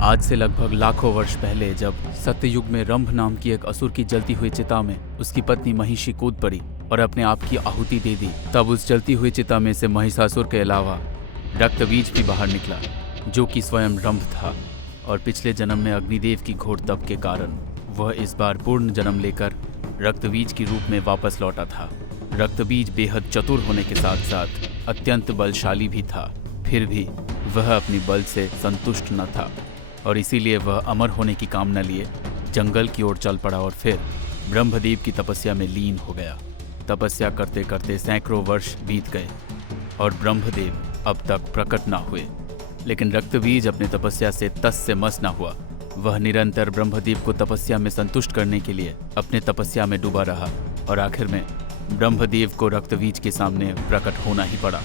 आज से लगभग लाखों वर्ष पहले जब सत्ययुग में रंभ नाम की एक असुर की जलती हुई चिता में उसकी पत्नी महिषी कूद पड़ी और अपने आप की आहुति दे दी, तब उस जलती हुई चिता में से महिषासुर के अलावा रक्तबीज भी बाहर निकला, जो कि स्वयं रंभ था। और पिछले जन्म में अग्निदेव की घोर तप के कारण वह इस बार पूर्ण जन्म लेकर रक्तबीज के रूप में वापस लौटा था। रक्तबीज बेहद चतुर होने के साथ साथ अत्यंत बलशाली भी था। फिर भी वह अपनी बल से संतुष्ट न था और इसीलिए वह अमर होने की कामना लिए जंगल की ओर चल पड़ा और फिर ब्रह्मदेव की तपस्या में लीन हो गया। तपस्या करते करते सैकड़ों वर्ष बीत गए और ब्रह्मदेव अब तक प्रकट न हुए, लेकिन रक्तबीज अपने तपस्या से तस से मस न हुआ। वह निरंतर ब्रह्मदेव को तपस्या में संतुष्ट करने के लिए अपने तपस्या में डूबा रहा और आखिर में ब्रह्मदेव को रक्तबीज के सामने प्रकट होना ही पड़ा,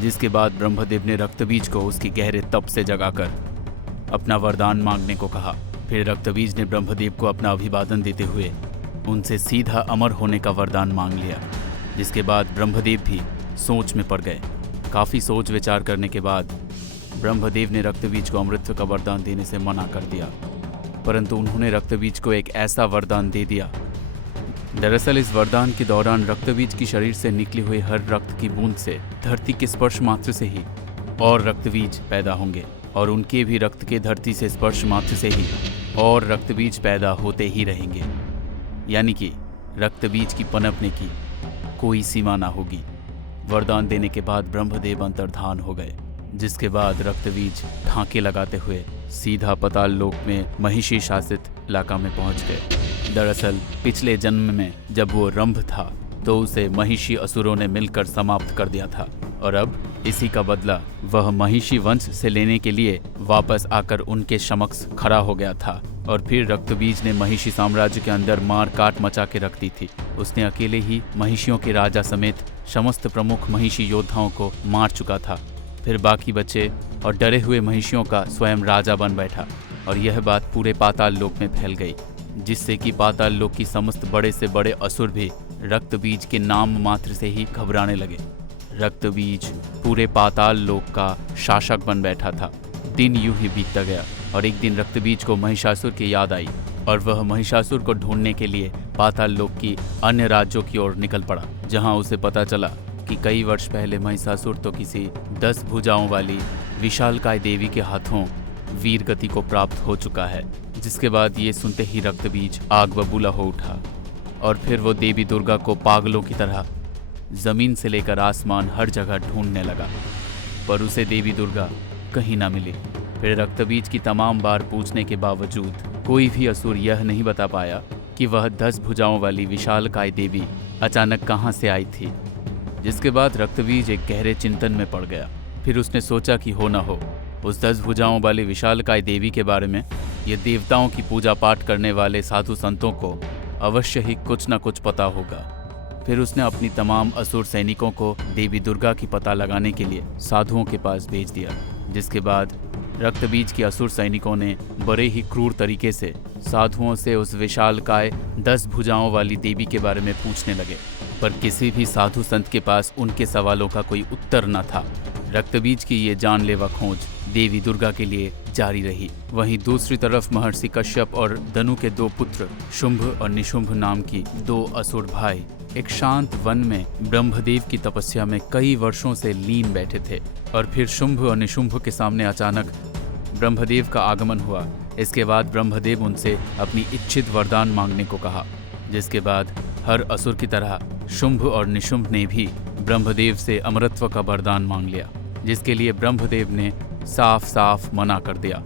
जिसके बाद ब्रह्मदेव ने रक्तबीज को उसके गहरे तप से जगाकर अपना वरदान मांगने को कहा। फिर रक्तबीज ने ब्रह्मदेव को अपना अभिवादन देते हुए उनसे सीधा अमर होने का वरदान मांग लिया, जिसके बाद ब्रह्मदेव भी सोच में पड़ गए। काफ़ी सोच विचार करने के बाद ब्रह्मदेव ने रक्तबीज को अमृत का वरदान देने से मना कर दिया, परंतु उन्होंने रक्तबीज को एक ऐसा वरदान दे दिया। दरअसल इस वरदान के दौरान रक्तबीज की शरीर से निकली हुई हर रक्त की बूंद से धरती के स्पर्श मात्र से ही और रक्तबीज पैदा होंगे और उनके भी रक्त के धरती से स्पर्श मात्र से ही और रक्तबीज पैदा होते ही रहेंगे, यानी कि रक्तबीज की पनपने की कोई सीमा ना होगी। वरदान देने के बाद ब्रह्मदेव अंतर्धान हो गए, जिसके बाद रक्तबीज ठांके लगाते हुए सीधा पाताल लोक में महिषी शासित इलाका में पहुंच गए। दरअसल पिछले जन्म में जब वो रंभ था तो उसे महिषी असुरों ने मिलकर समाप्त कर दिया था और अब इसी का बदला वह महिषी वंश से लेने के लिए वापस आकर उनके समक्ष खड़ा हो गया था। और फिर रक्तबीज ने महिषी साम्राज्य के अंदर मार काट मचा के रख दी थी। उसने अकेले ही महिषियों के राजा समेत समस्त प्रमुख महिषी योद्धाओं को मार चुका था। फिर बाकी बचे और डरे हुए महिषियों का स्वयं राजा बन बैठा और यह बात पूरे पाताल लोक में फैल गई, जिससे कि पाताल लोक की समस्त बड़े से बड़े असुर भी रक्तबीज के नाम मात्र से ही घबराने लगे। रक्तबीज पूरे पाताल लोक का शासक बन बैठा था। दिन यूं ही बीतता गया और एक दिन रक्तबीज को महिषासुर की याद आई और वह महिषासुर को ढूंढने के लिए पाताल लोक की अन्य राज्यों की ओर निकल पड़ा, जहां उसे पता चला कि कई वर्ष पहले महिषासुर तो किसी 10 भुजाओं वाली विशालकाय देवी के हाथों वीर गति को प्राप्त हो चुका है। जिसके बाद ये सुनते ही रक्तबीज आग बबूला हो उठा और फिर वो देवी दुर्गा को पागलों की तरह जमीन से लेकर आसमान हर जगह ढूंढने लगा, पर उसे देवी दुर्गा कहीं ना मिली। फिर रक्तबीज की तमाम बार पूछने के बावजूद कोई भी असुर यह नहीं बता पाया कि वह 10 भुजाओं वाली विशालकाय देवी अचानक कहाँ से आई थी। जिसके बाद रक्तबीज एक गहरे चिंतन में पड़ गया। फिर उसने सोचा कि हो ना हो उस 10 भुजाओं वाली विशालकाय देवी के बारे में ये देवताओं की पूजा पाठ करने वाले साधु संतों को अवश्य ही कुछ न कुछ पता होगा। फिर उसने अपनी तमाम असुर सैनिकों को देवी दुर्गा की पता लगाने के लिए साधुओं के पास भेज दिया। जिसके बाद रक्तबीज के असुर सैनिकों ने बड़े ही क्रूर तरीके से साधुओं से उस विशालकाय 10 भुजाओं वाली देवी के बारे में पूछने लगे, पर किसी भी साधु संत के पास उनके सवालों का कोई उत्तर न था। रक्तबीज की ये जानलेवा खोज देवी दुर्गा के लिए जारी रही। वहीं दूसरी तरफ महर्षि कश्यप और दनु के 2 पुत्र शुंभ और निशुंभ नाम की 2 असुर भाई एक शांत वन में ब्रह्मदेव की तपस्या में कई वर्षों से लीन बैठे थे। और फिर शुंभ और निशुंभ के सामने अचानक ब्रह्मदेव का आगमन हुआ। इसके बाद ब्रह्मदेव उनसे अपनी इच्छित वरदान मांगने को कहा, जिसके बाद हर असुर की तरह शुंभ और निशुंभ ने भी ब्रह्मदेव से अमरत्व का वरदान मांग लिया, जिसके लिए ब्रह्मदेव ने साफ साफ मना कर दिया।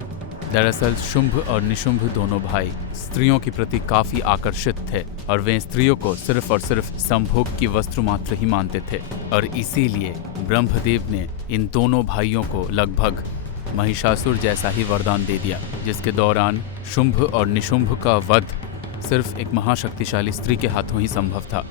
दरअसल शुंभ और निशुंभ दोनों भाई स्त्रियों के प्रति काफी आकर्षित थे और वे स्त्रियों को सिर्फ और सिर्फ संभोग की वस्तु मात्र ही मानते थे और इसीलिए ब्रह्मदेव ने इन दोनों भाइयों को लगभग महिषासुर जैसा ही वरदान दे दिया, जिसके दौरान शुंभ और निशुंभ का वध सिर्फ एक महाशक्तिशाली स्त्री के हाथों ही संभव था।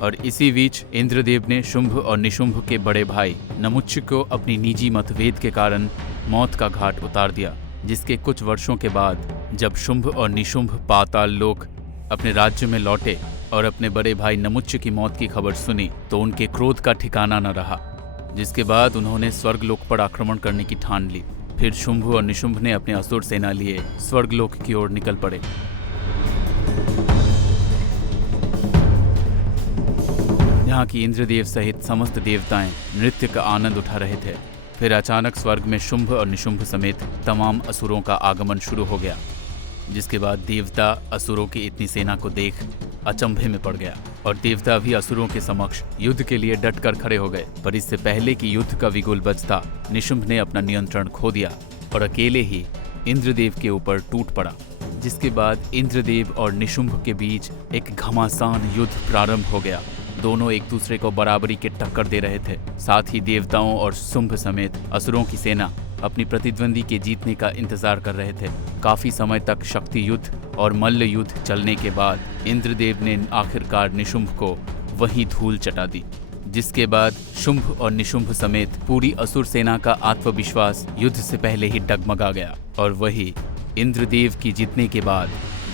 और इसी बीच इंद्रदेव ने शुंभ और निशुंभ के बड़े भाई नमुच्च को अपनी निजी मतभेद के कारण मौत का घाट उतार दिया, जिसके कुछ वर्षों के बाद जब शुंभ और निशुंभ पाताल लोक अपने राज्य में लौटे और अपने बड़े भाई नमुच्च की मौत की खबर सुनी तो उनके क्रोध का ठिकाना न रहा, जिसके बाद उन्होंने स्वर्गलोक पर आक्रमण करने की ठान ली। फिर शुंभ और निशुंभ ने अपने असुर सेना लिए स्वर्गलोक की ओर निकल पड़े। यहाँ की इंद्रदेव सहित समस्त देवताएं नृत्य का आनंद उठा रहे थे। फिर अचानक स्वर्ग में शुंभ और निशुंभ समेत तमाम असुरों का आगमन शुरू हो गया, जिसके बाद देवता असुरों की इतनी सेना को देख अचंभे में पड़ गया और देवता भी असुरों के समक्ष युद्ध के लिए डट कर खड़े हो गए। पर इससे पहले कि युद्ध का बिगुल बजता, निशुंभ ने अपना नियंत्रण खो दिया और अकेले ही इंद्रदेव के ऊपर टूट पड़ा, जिसके बाद इंद्रदेव और निशुंभ के बीच एक घमासान युद्ध प्रारंभ हो गया। दोनों एक दूसरे को बराबरी के टक्कर दे रहे थे। साथ ही देवताओं और शुंभ समेत असुरों की सेना अपनी प्रतिद्वंदी के जीतने का इंतजार कर रहे थे। काफी समय तक शक्ति युद्ध और मल्ल युद्ध चलने के बाद इंद्रदेव ने आखिरकार निशुंभ को वहीं धूल चटा दी, जिसके बाद शुंभ और निशुंभ समेत पूरी असुर सेना का आत्मविश्वास युद्ध से पहले ही डगमगा गया। और वही इंद्रदेव की जीतने के बाद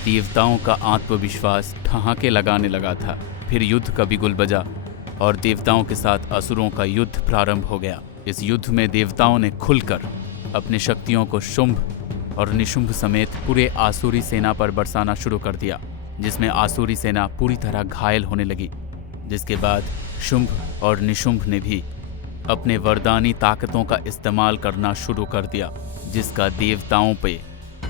देवताओं का आत्मविश्वास ठहाके लगाने लगा था। फिर युद्ध का बिगुल बजा और देवताओं के साथ असुरों का युद्ध प्रारंभ हो गया। इस युद्ध में देवताओं ने खुलकर अपनी शक्तियों को शुंभ और निशुंभ समेत पूरे आसुरी सेना पर बरसाना शुरू कर दिया, जिसमें आसुरी सेना पूरी तरह घायल होने लगी। जिसके बाद शुंभ और निशुंभ ने भी अपने वरदानी ताकतों का इस्तेमाल करना शुरू कर दिया, जिसका देवताओं पे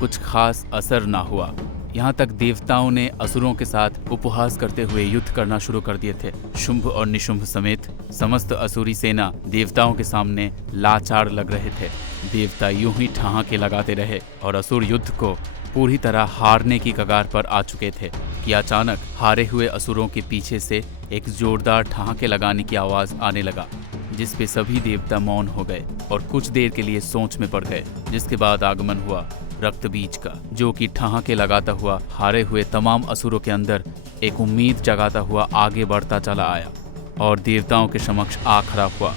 कुछ खास असर ना हुआ। यहाँ तक देवताओं ने असुरों के साथ उपहास करते हुए युद्ध करना शुरू कर दिए थे। शुंभ और निशुंभ समेत समस्त असुरी सेना देवताओं के सामने लाचार लग रहे थे। देवता यूं ही ठहाके लगाते रहे और असुर युद्ध को पूरी तरह हारने की कगार पर आ चुके थे कि अचानक हारे हुए असुरों के पीछे से एक जोरदार ठहाके लगाने की आवाज आने लगा, जिस पे सभी देवता मौन हो गए और कुछ देर के लिए सोच में पड़ गए। जिसके बाद आगमन हुआ रक्तबीज का, जो कि ठहाके लगाता हुआ हारे हुए तमाम असुरों के अंदर एक उम्मीद जगाता हुआ आगे बढ़ता चला आया और देवताओं के समक्ष आ खड़ा हुआ।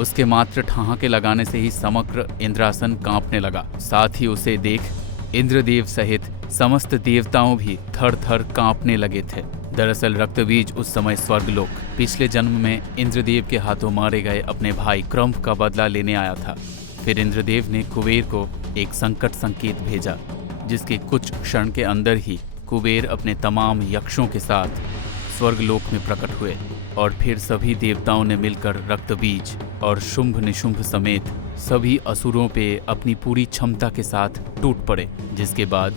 उसके मात्र ठहाके लगाने से ही समग्र इंद्रासन कांपने लगा। साथ ही उसे देख इंद्रदेव सहित समस्त देवताओं भी थर थर कांपने लगे थे। दरअसल रक्तबीज उस समय स्वर्गलोक पिछले जन्म में इंद्रदेव के हाथों मारे गए अपने भाई क्रंभ का बदला लेने आया था। फिर इंद्रदेव ने कुबेर को एक संकट संकेत भेजा, जिसके कुछ क्षण के अंदर ही कुबेर अपने तमाम यक्षों के साथ स्वर्गलोक में प्रकट हुए और फिर सभी देवताओं ने मिलकर रक्तबीज और शुंभ निशुंभ समेत सभी असुरों पे अपनी पूरी क्षमता के साथ टूट पड़े। जिसके बाद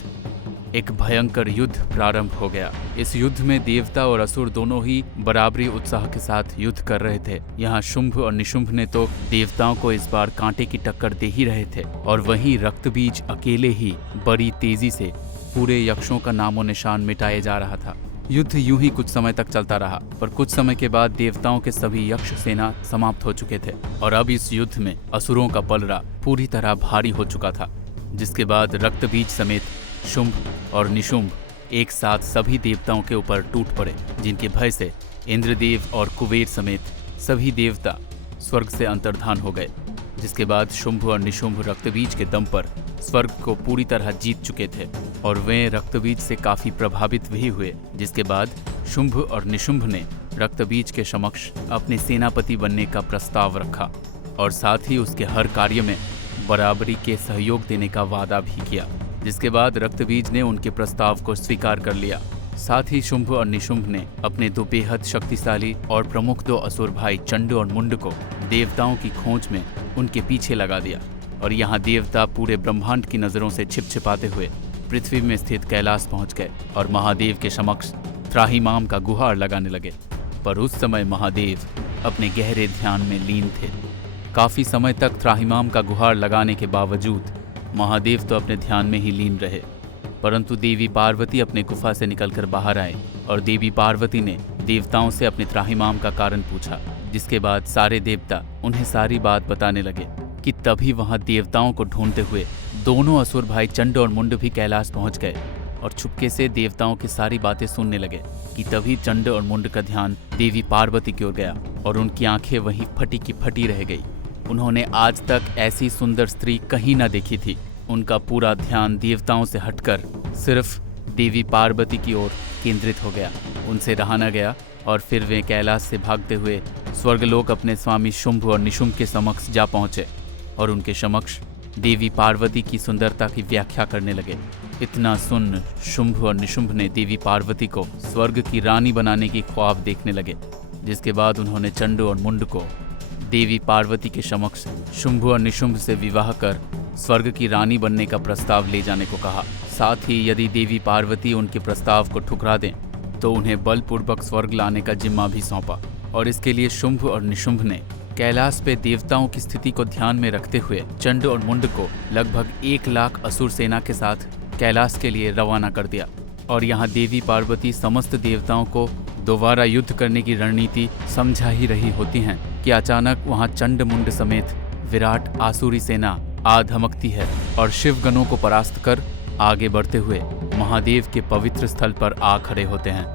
एक भयंकर युद्ध प्रारंभ हो गया। इस युद्ध में देवता और असुर दोनों ही बराबरी उत्साह के साथ युद्ध कर रहे थे। यहाँ शुंभ और निशुंभ ने तो देवताओं को इस बार कांटे की टक्कर दे ही रहे थे और वहीं रक्तबीज अकेले ही बड़ी तेजी से पूरे यक्षों का नामो निशान मिटाए जा रहा था। युद्ध यूं ही कुछ समय तक चलता रहा, पर कुछ समय के बाद देवताओं के सभी यक्ष सेना समाप्त हो चुके थे और अब इस युद्ध में असुरों का पलड़ा पूरी तरह भारी हो चुका था। जिसके बाद रक्तबीज समेत शुंभ और निशुंभ एक साथ सभी देवताओं के ऊपर टूट पड़े, जिनके भय से इंद्रदेव और कुबेर समेत सभी देवता स्वर्ग से अंतर्धान हो गए। जिसके बाद शुंभ और निशुंभ रक्तबीज के दम पर स्वर्ग को पूरी तरह जीत चुके थे और वे रक्तबीज से काफी प्रभावित भी हुए। जिसके बाद शुंभ और निशुंभ ने रक्तबीज के समक्ष अपने सेनापति बनने का प्रस्ताव रखा और साथ ही उसके हर कार्य में बराबरी के सहयोग देने का वादा भी किया। जिसके बाद रक्तबीज ने उनके प्रस्ताव को स्वीकार कर लिया। साथ ही शुंभ और निशुंभ ने अपने दो बेहद शक्तिशाली और प्रमुख दो असुर भाई चंड और मुंड को देवताओं की खोज में उनके पीछे लगा दिया और यहाँ देवता पूरे ब्रह्मांड की नजरों से छिपछिपाते हुए पृथ्वी में स्थित कैलाश पहुंच गए और महादेव के समक्ष त्राहिमाम का गुहार लगाने लगे। पर उस समय महादेव अपने गहरे ध्यान में लीन थे। काफी समय तक त्राहिमाम का गुहार लगाने के बावजूद महादेव तो अपने ध्यान में ही लीन रहे, परंतु देवी पार्वती अपने गुफा से निकलकर बाहर आए और देवी पार्वती ने देवताओं से अपने त्राहिमाम का कारण पूछा। जिसके बाद सारे देवता उन्हें सारी बात बताने लगे कि तभी वहां देवताओं को ढूंढते हुए दोनों असुर भाई चंड और मुंड भी कैलाश पहुंच गए और छुपके से देवताओं की सारी बातें सुनने लगे कि तभी चंड और मुंड का ध्यान देवी पार्वती की ओर गया और उनकी आंखें वहीं फटी की फटी रह गई। उन्होंने आज तक ऐसी सुंदर स्त्री कहीं न देखी थी। उनका पूरा ध्यान देवताओं से हटकर सिर्फ देवी पार्वती की ओर केंद्रित हो गया। उनसे रहा न गया और फिर वे कैलाश से भागते हुए स्वर्गलोक अपने स्वामी शुंभ और निशुंभ के समक्ष जा पहुंचे और उनके समक्ष देवी पार्वती की सुंदरता की व्याख्या करने लगे। इतना सुन शुंभ और निशुंभ ने देवी पार्वती को स्वर्ग की रानी बनाने की ख्वाब देखने लगे, जिसके बाद उन्होंने चंड और मुंड को देवी पार्वती के समक्ष शुंभ और निशुंभ से विवाह कर स्वर्ग की रानी बनने का प्रस्ताव ले जाने को कहा। साथ ही यदि देवी पार्वती उनके प्रस्ताव को ठुकरा दें तो उन्हें बलपूर्वक स्वर्ग लाने का जिम्मा भी सौंपा। और इसके लिए शुंभ और निशुंभ ने कैलाश पे देवताओं की स्थिति को ध्यान में रखते हुए चंड और मुंड को लगभग 1 लाख असुर सेना के साथ कैलाश के लिए रवाना कर दिया। और यहाँ देवी पार्वती समस्त देवताओं को दोबारा युद्ध करने की रणनीति समझा ही रही होती हैं कि अचानक वहाँ चंड मुंड समेत विराट आसुरी सेना आ धमकती है और शिवगणों को परास्त कर आगे बढ़ते हुए महादेव के पवित्र स्थल पर आ खड़े होते हैं,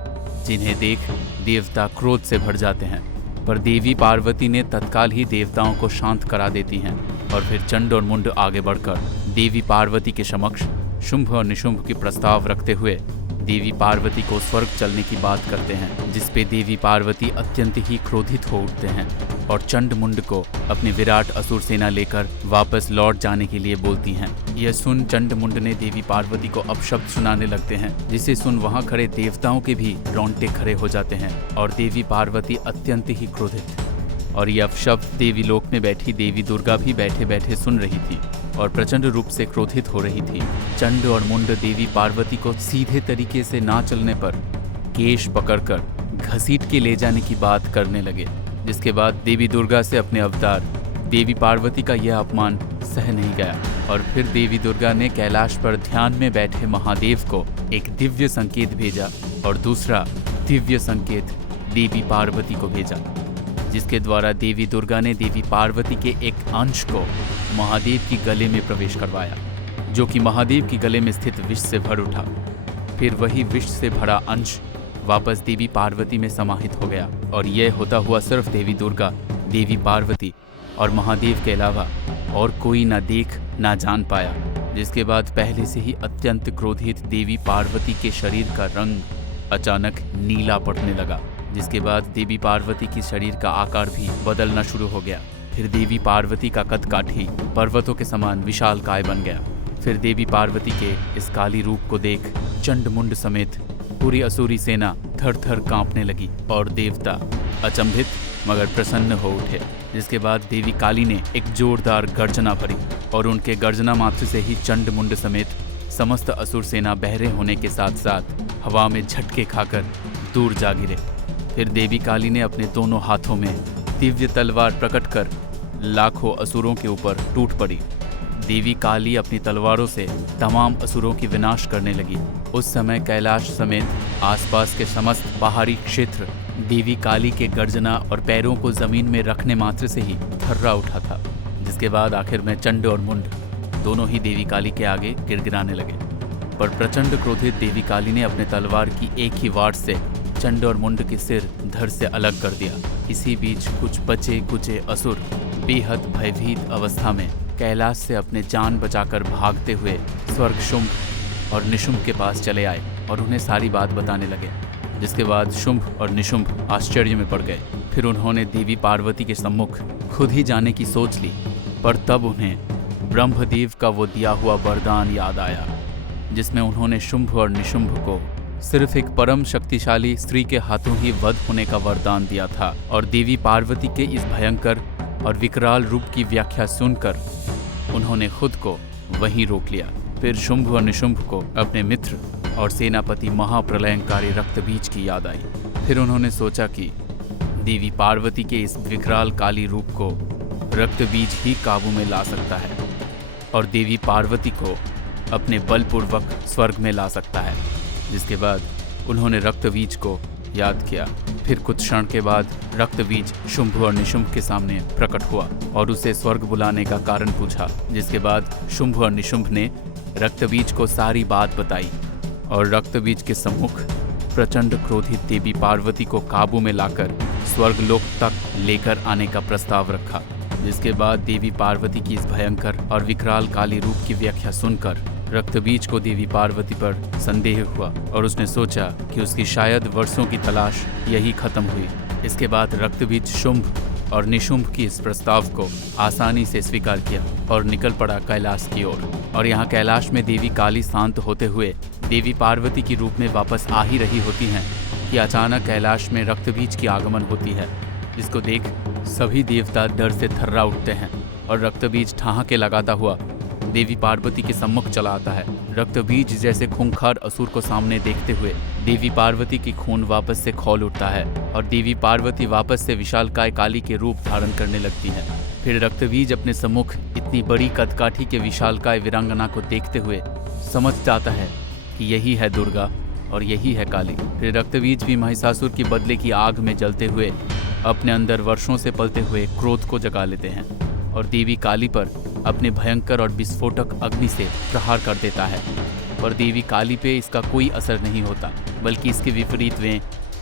जिन्हें देख देवता क्रोध से भर जाते हैं। पर देवी पार्वती ने तत्काल ही देवताओं को शांत करा देती हैं और फिर चंड और मुंड आगे बढ़कर देवी पार्वती के समक्ष शुंभ और निशुंभ की प्रस्ताव रखते हुए देवी पार्वती को स्वर्ग चलने की बात करते हैं, जिसपे देवी पार्वती अत्यंत ही क्रोधित हो उठते हैं और चंड मुंड को अपनी विराट असुर सेना लेकर वापस लौट जाने के लिए बोलती हैं। यह सुन चंड मुंड ने देवी पार्वती को अपशब्द सुनाने लगते हैं, जिसे सुन वहां खड़े देवताओं के भी रोंगटे खड़े हो जाते हैं और देवी पार्वती अत्यंत ही क्रोधित। और यह अपशब्द देवी लोक में बैठी देवी दुर्गा भी बैठे बैठे सुन रही थी और प्रचंड रूप से क्रोधित हो रही थी। चंड और मुंड देवी पार्वती को सीधे तरीके से ना चलने पर केश पकड़कर घसीट के ले जाने की बात करने लगे, जिसके बाद देवी दुर्गा से अपने अवतार देवी पार्वती का यह अपमान सह नहीं गया और फिर देवी दुर्गा ने कैलाश पर ध्यान में बैठे महादेव को एक दिव्य संकेत भेजा और दूसरा दिव्य संकेत देवी पार्वती को भेजा, जिसके द्वारा देवी दुर्गा ने देवी पार्वती के एक अंश को महादेव की गले में प्रवेश करवाया, जो कि महादेव की गले में स्थित विष से भर उठा। फिर वही विष से भरा अंश वापस देवी पार्वती में समाहित हो गया और यह होता हुआ सिर्फ देवी दुर्गा, देवी पार्वती और महादेव के अलावा और कोई ना देख ना जान पाया। जिसके बाद पहले से ही अत्यंत क्रोधित देवी पार्वती के शरीर का रंग अचानक नीला पड़ने लगा, जिसके बाद देवी पार्वती की शरीर का आकार भी बदलना शुरू हो गया। फिर देवी पार्वती का कद काठी पर्वतों के समान विशालकाय बन गया। फिर देवी पार्वती के इस काली रूप को देख चंड मुंड समेत पूरी असुरी सेना थर थर कांपने लगी और देवता अचंभित मगर प्रसन्न हो उठे। जिसके बाद देवी काली ने एक जोरदार गर्जना भरी और उनके गर्जना मात्र से ही चंड मुंड समेत समस्त असुर सेना बहरे होने के साथ साथ हवा में झटके खाकर दूर जा गिरे। फिर देवी काली ने अपने दोनों हाथों में दिव्य तलवार प्रकट कर लाखों असुरों के ऊपर टूट पड़ी। देवी काली अपनी तलवारों से तमाम असुरों की विनाश करने लगी। उस समय कैलाश समेत आसपास के समस्त पहाड़ी क्षेत्र देवी काली के गर्जना और पैरों को जमीन में रखने मात्र से ही थर्रा उठा था। जिसके बाद आखिर में चंड और मुंड दोनों ही देवी काली के आगे गिड़गिड़ाने लगे। पर प्रचंड क्रोधित देवी काली ने अपने तलवार की एक ही वार से चंड और मुंड के सिर धड़ से अलग कर दिया। इसी बीच कुछ बचे कुचे असुर बेहद भयभीत अवस्था में कैलाश से अपने जान बचाकर भागते हुए स्वर्ग शुंभ और निशुंभ के पास चले आए और उन्हें सारी बात बताने लगे। जिसके बाद शुंभ और निशुंभ आश्चर्य में पड़ गए। फिर उन्होंने देवी पार्वती के सम्मुख खुद ही जाने की सोच ली, पर तब उन्हें ब्रह्मदेव का वो दिया हुआ वरदान याद आया, जिसमें उन्होंने शुंभ और निशुंभ को सिर्फ एक परम शक्तिशाली स्त्री के हाथों ही वध होने का वरदान दिया था। और देवी पार्वती के इस भयंकर और विकराल रूप की व्याख्या सुनकर उन्होंने खुद को वहीं रोक लिया। फिर शुंभ और निशुंभ को अपने मित्र और सेनापति महाप्रलयंकारी रक्तबीज की याद आई। फिर उन्होंने सोचा कि देवी पार्वती के इस विकराल काली रूप को रक्तबीज ही काबू में ला सकता है और देवी पार्वती को अपने बलपूर्वक स्वर्ग में ला सकता है। जिसके बाद उन्होंने रक्तबीज को याद किया। फिर कुछ क्षण के बाद रक्तबीज शुंभ और निशुंभ के सामने प्रकट हुआ और उसे स्वर्ग बुलाने का कारण पूछा। जिसके बाद शुंभ और निशुंभ ने रक्तबीज को सारी बात बताई और रक्तबीज के सम्मुख प्रचंड क्रोधित देवी पार्वती को काबू में लाकर स्वर्गलोक तक लेकर आने का प्रस्ताव रखा। जिसके बाद देवी पार्वती की इस भयंकर और विकराल काली रूप की व्याख्या सुनकर रक्तबीज को देवी पार्वती पर संदेह हुआ और उसने सोचा कि उसकी शायद वर्षों की तलाश यही खत्म हुई। इसके बाद रक्तबीज शुंभ और निशुंभ की इस प्रस्ताव को आसानी से स्वीकार किया और निकल पड़ा कैलाश की ओर। और यहाँ कैलाश में देवी काली शांत होते हुए देवी पार्वती के रूप में वापस आ ही रही होती हैं कि अचानक कैलाश में रक्तबीज की आगमन होती है, जिसको देख सभी देवता डर से थर्रा उठते हैं और रक्तबीज ठहाके लगाता हुआ देवी पार्वती के सम्मुख चला आता है। रक्तबीज जैसे खूंखार असुर को सामने देखते हुए देवी पार्वती की खून वापस से खौल उठता है और देवी पार्वती वापस से विशालकाय काली के रूप धारण करने लगती है। फिर रक्तबीज अपने सम्मुख इतनी बड़ी कदकाठी के विशालकाय वीरांगना को देखते हुए समझ जाता है कि यही है दुर्गा और यही है काली। फिर रक्तबीज भी महिषासुर की बदले की आग में जलते हुए अपने अंदर वर्षों से पलते हुए क्रोध को जगा लेते हैं और देवी काली पर अपने भयंकर और विस्फोटक अग्नि से प्रहार कर देता है। पर देवी काली पे इसका कोई असर नहीं होता, बल्कि इसके विपरीत वे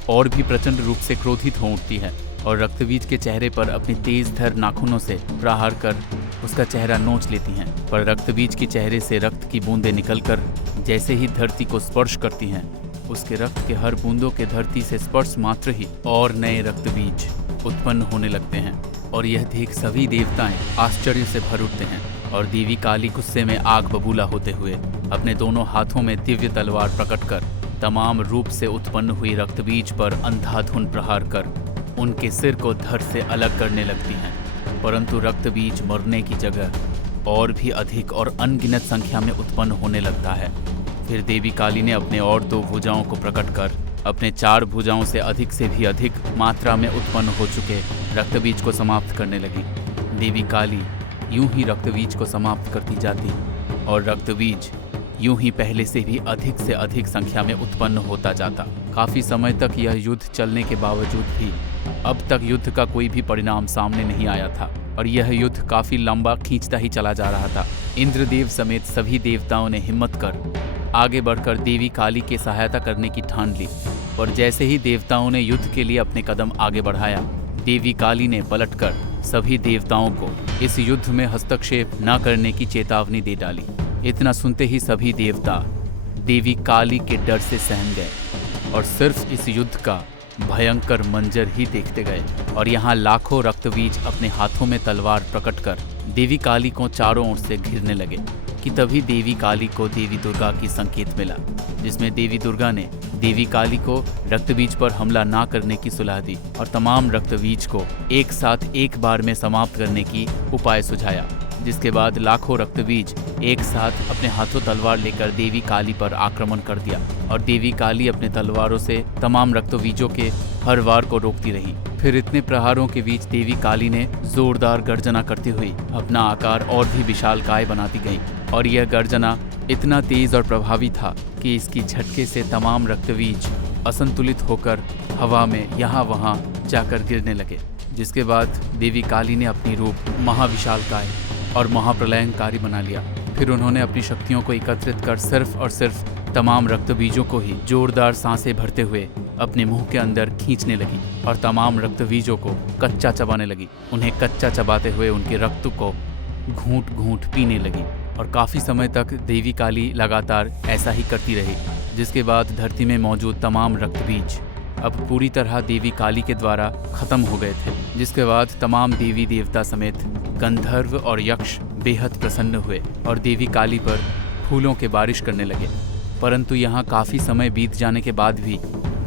और भी प्रचंड रूप से क्रोधित हो उठती है और रक्तबीज के चेहरे पर अपनी तेज धर नाखूनों से प्रहार कर उसका चेहरा नोच लेती हैं। पर रक्तबीज के चेहरे से रक्त की बूंदें निकलकर जैसे ही धरती को स्पर्श करती हैं, उसके रक्त के हर बूंदों के धरती से स्पर्श मात्र ही और नए रक्तबीज उत्पन्न होने लगते हैं। और यह देख सभी देवताएं आश्चर्य से भर उठते हैं और देवी काली गुस्से में आग बबूला होते हुए अपने दोनों हाथों में दिव्य तलवार प्रकट कर तमाम रूप से उत्पन्न हुई रक्तबीज पर अंधाधुंध प्रहार कर उनके सिर को धड़ से अलग करने लगती हैं। परंतु रक्तबीज मरने की जगह और भी अधिक और अनगिनत संख्या में उत्पन्न होने लगता है। फिर देवी काली ने अपने और 2 भुजाओं को प्रकट कर अपने 4 भुजाओं से भी अधिक मात्रा में उत्पन्न हो चुके रक्तबीज को समाप्त करने लगी। देवी काली यूं ही रक्तबीज को समाप्त करती जाती और रक्तबीज यूं ही पहले से अधिक संख्या में उत्पन्न होता जाता। काफी समय तक यह युद्ध चलने के बावजूद भी अब तक युद्ध का कोई भी परिणाम सामने नहीं आया था और यह युद्ध काफी लंबा खींचता ही चला जा रहा था। इंद्रदेव समेत सभी देवताओं ने हिम्मत कर आगे बढ़कर देवी काली की सहायता करने की ठान ली। और जैसे ही देवताओं ने युद्ध के लिए अपने कदम आगे बढ़ाया, देवी काली ने पलटकर सभी देवताओं को इस युद्ध में हस्तक्षेप न करने की चेतावनी दे डाली। इतना सुनते ही सभी देवता देवी काली के डर से सहम गए और सिर्फ इस युद्ध का भयंकर मंजर ही देखते गए। और यहाँ लाखों रक्तबीज अपने हाथों में तलवार प्रकट कर देवी काली को चारों ओर से घिरने लगे कि तभी देवी काली को देवी दुर्गा की संकेत मिला, जिसमें देवी दुर्गा ने देवी काली को रक्तबीज पर हमला ना करने की सलाह दी और तमाम रक्तबीज को एक साथ एक बार में समाप्त करने की उपाय सुझाया। जिसके बाद लाखों रक्तबीज एक साथ अपने हाथों तलवार लेकर देवी काली पर आक्रमण कर दिया और देवी काली अपने तलवारों से तमाम रक्तबीजों के हर वार को रोकती रही। फिर इतने प्रहारों के बीच देवी काली ने जोरदार गर्जना करती हुई अपना आकार और भी विशालकाय बनाती गई और यह गर्जना इतना तेज और प्रभावी था कि इसकी झटके से तमाम रक्तबीज असंतुलित होकर हवा में यहाँ वहाँ जाकर गिरने लगे। जिसके बाद देवी काली ने अपनी रूप महाविशालकाय और महाप्रलयंकारी बना लिया। फिर उन्होंने अपनी शक्तियों को एकत्रित कर सिर्फ तमाम रक्तबीजों को ही जोरदार सांसें भरते हुए अपने मुंह के अंदर खींचने लगी और तमाम रक्तबीजों को कच्चा चबाने लगी। उन्हें कच्चा चबाते हुए उनके रक्त को घूंट घूंट पीने लगी और काफी समय तक देवी काली लगातार ऐसा ही करती रही। जिसके बाद धरती में मौजूद तमाम रक्तबीज अब पूरी तरह देवी काली के द्वारा खत्म हो गए थे। जिसके बाद तमाम देवी देवता समेत गंधर्व और यक्ष बेहद प्रसन्न हुए और देवी काली पर फूलों के बारिश करने लगे। परंतु यहाँ काफी समय बीत जाने के बाद भी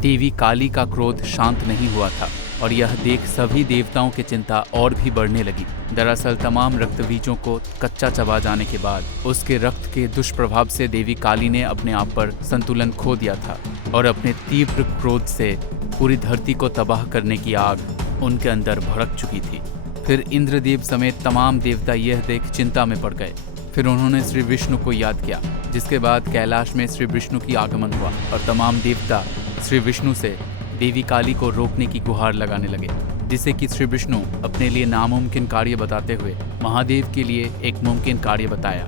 देवी काली का क्रोध शांत नहीं हुआ था और यह देख सभी देवताओं की चिंता और भी बढ़ने लगी। दरअसल तमाम रक्तबीजों को कच्चा चबा जाने के बाद उसके रक्त के दुष्प्रभाव से देवी काली ने अपने आप पर संतुलन खो दिया था और अपने तीव्र क्रोध से पूरी धरती को तबाह करने की आग उनके अंदर भड़क चुकी थी। फिर इंद्रदेव समेत तमाम देवता यह देख चिंता में पड़ गए। फिर उन्होंने श्री विष्णु को याद किया, जिसके बाद कैलाश में श्री विष्णु की आगमन हुआ और तमाम देवता श्री विष्णु से देवी काली को रोकने की गुहार लगाने लगे, जिससे कि श्री विष्णु अपने लिए नामुमकिन कार्य बताते हुए महादेव के लिए एक मुमकिन कार्य बताया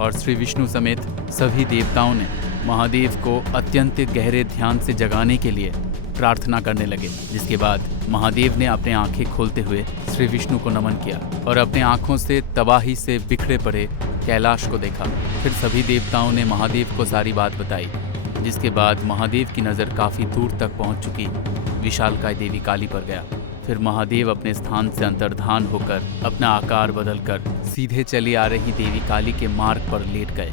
और श्री विष्णु समेत सभी देवताओं ने महादेव को अत्यंत गहरे ध्यान से जगाने के लिए प्रार्थना करने लगे। जिसके बाद महादेव ने अपने आंखें खोलते हुए श्री विष्णु को नमन किया और अपने आंखों से तबाही से बिखरे पड़े कैलाश को देखा। फिर सभी देवताओं ने महादेव को सारी बात बताई, जिसके बाद महादेव की नज़र काफ़ी दूर तक पहुंच चुकी विशालकाय देवी काली पर गया। फिर महादेव अपने स्थान से अंतर्धान होकर अपना आकार बदलकर सीधे चली आ रही देवी काली के मार्ग पर लेट गए।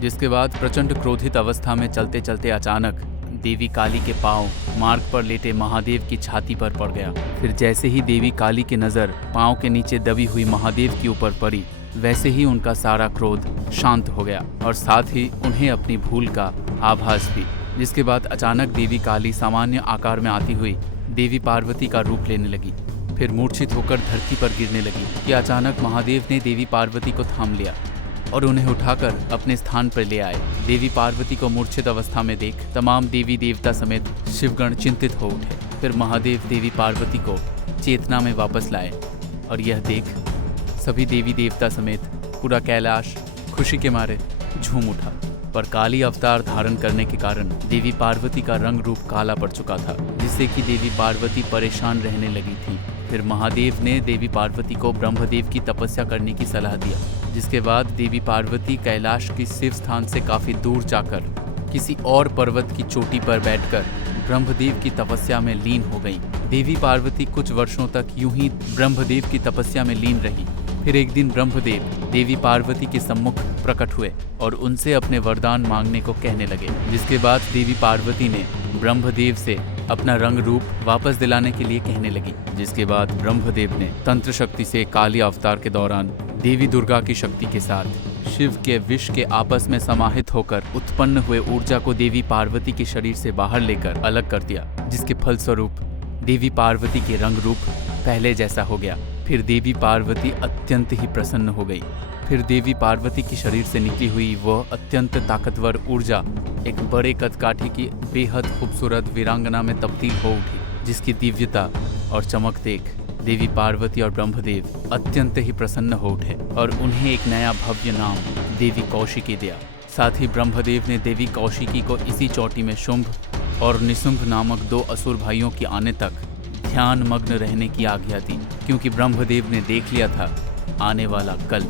जिसके बाद प्रचंड क्रोधित अवस्था में चलते चलते अचानक देवी काली के पांव मार्ग पर लेटे महादेव की छाती पर पड़ गया। फिर जैसे ही देवी काली की नजर पांव के नीचे दबी हुई महादेव के ऊपर पड़ी, वैसे ही उनका सारा क्रोध शांत हो गया और साथ ही उन्हें अपनी भूल का आभास भी। जिसके बाद अचानक देवी काली सामान्य आकार में आती हुई देवी पार्वती का रूप लेने लगी। फिर मूर्छित होकर धरती पर गिरने लगी कि अचानक महादेव ने देवी पार्वती को थाम लिया और उन्हें उठाकर अपने स्थान पर ले आए। देवी पार्वती को मूर्छित अवस्था में देख तमाम देवी देवता समेत शिवगण चिंतित हो उठे। फिर महादेव देवी पार्वती को चेतना में वापस लाए और यह देख सभी देवी देवता समेत पूरा कैलाश खुशी के मारे झूम उठा। पर काली अवतार धारण करने के कारण देवी पार्वती का रंग रूप काला पड़ चुका था, जिससे कि देवी पार्वती परेशान रहने लगी थी। फिर महादेव ने देवी पार्वती को ब्रह्मदेव की तपस्या करने की सलाह दिया। जिसके बाद देवी पार्वती कैलाश की शिव स्थान से काफी दूर जाकर किसी और पर्वत की चोटी पर बैठकर ब्रह्मदेव की तपस्या में लीन हो गई। देवी पार्वती कुछ वर्षों तक यूं ही ब्रह्मदेव की तपस्या में लीन रही। फिर एक दिन ब्रह्मदेव देवी पार्वती के सम्मुख प्रकट हुए और उनसे अपने वरदान मांगने को कहने लगे। जिसके बाद देवी पार्वती ने ब्रह्मदेव से अपना रंग रूप वापस दिलाने के लिए कहने लगी। जिसके बाद ब्रह्मदेव ने तंत्र शक्ति से काली अवतार के दौरान देवी दुर्गा की शक्ति के साथ शिव के विष के आपस में समाहित होकर उत्पन्न हुए ऊर्जा को देवी पार्वती के शरीर से बाहर लेकर अलग कर दिया, जिसके फलस्वरूप देवी पार्वती के रंग रूप पहले जैसा हो गया। फिर देवी पार्वती अत्यंत ही प्रसन्न हो गई। फिर देवी पार्वती के शरीर से निकली हुई वह अत्यंत ताकतवर ऊर्जा एक बड़े कदकाठी की बेहद खूबसूरत वीरांगना में तब्दील हो उठी, जिसकी दिव्यता और चमक देख देवी पार्वती और ब्रह्मदेव अत्यंत ही प्रसन्न हो उठे और उन्हें एक नया भव्य नाम देवी कौशिकी दिया। साथ ही ब्रह्मदेव ने देवी कौशिकी को इसी चोटी में शुंभ और निशुंभ नामक 2 असुर भाइयों के आने तक ध्यान मग्न रहने की आज्ञा दी, क्योंकि ब्रह्मदेव ने देख लिया था आने वाला कल।